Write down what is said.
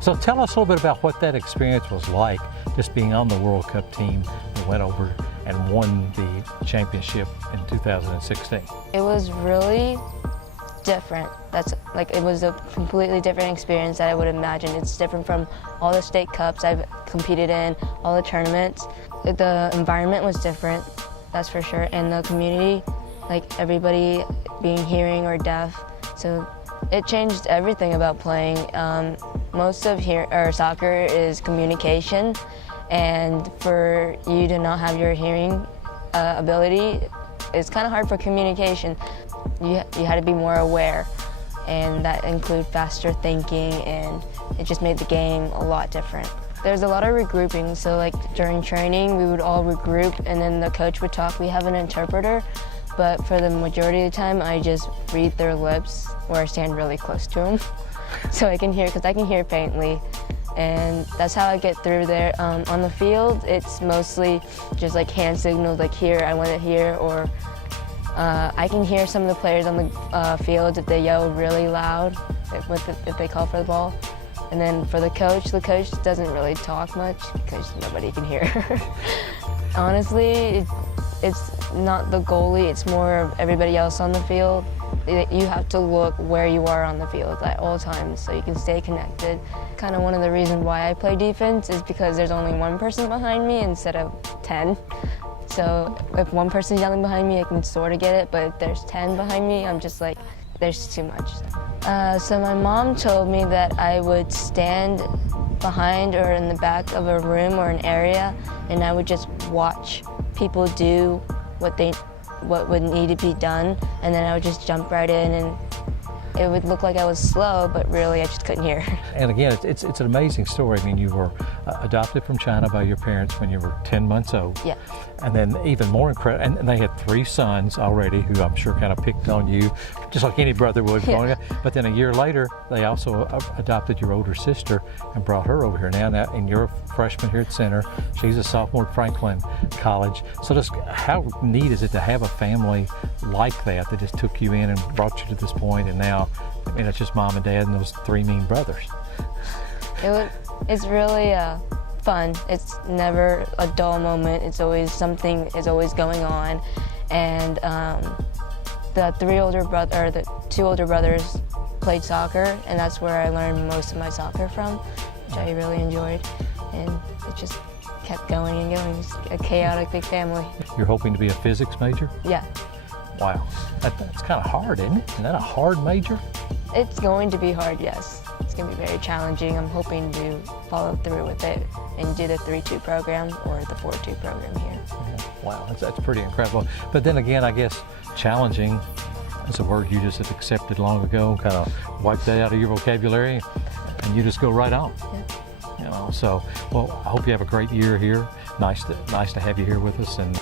So tell us a little bit about what that experience was like, just being on the World Cup team that went over and won the championship in 2016. It was really different. It was a completely different experience that I would imagine. It's different from all the state cups I've competed in, all the tournaments. The environment was different, that's for sure, and the community, like everybody being hearing or deaf, so it changed everything about playing. Most of soccer is communication, and for you to not have your hearing ability, it's kind of hard for communication. You had to be more aware, and that include faster thinking, and it just made the game a lot different. There's a lot of regrouping, so like during training we would all regroup and then the coach would talk. We have an interpreter, but for the majority of the time I just read their lips or I stand really close to them so I can hear, because I can hear faintly, and that's how I get through there. On the field it's mostly just like hand signals, like here, I want it here, or I can hear some of the players on the field if they yell really loud, if they call for the ball. And then for the coach doesn't really talk much because nobody can hear. Honestly, it's not the goalie, it's more of everybody else on the field. You have to look where you are on the field at all times so you can stay connected. Kind of one of the reasons why I play defense is because there's only one person behind me instead of 10. So if one person's yelling behind me, I can sort of get it, but if there's 10 behind me, I'm just like, there's too much. So my mom told me that I would stand behind or in the back of a room or an area, and I would just watch people do what would need to be done, and then I would just jump right in, and it would look like I was slow, but really I just couldn't hear. And again, it's an amazing story. I mean, you were adopted from China by your parents when you were 10 months old. Yeah. And then even more incredible, and they had 3 sons already who I'm sure kind of picked on you, just like any brother would growing up. But then a year later, they also adopted your older sister and brought her over here. Now and you're a freshman here at Center. She's a sophomore at Franklin College. So just how neat is it to have a family like that just took you in and brought you to this point, and now, I mean, it's just mom and dad and those 3 mean brothers. It's really fun. It's never a dull moment. It's always something is always going on, and the 2 older brothers played soccer, and that's where I learned most of my soccer from, which I really enjoyed, and it just kept going and going. It's a chaotic big family. You're hoping to be a physics major? Yeah. Wow, that's kind of hard, isn't it? Isn't that a hard major? It's going to be hard, yes. It's going to be very challenging. I'm hoping to follow through with it and do the 3-2 program or the 4-2 program here. Yeah. Wow, that's pretty incredible. But then again, I guess challenging is a word you just have accepted long ago, kind of wiped that out of your vocabulary, and you just go right on. Yeah. You know, so, well, I hope you have a great year here. Nice to have you here with us. And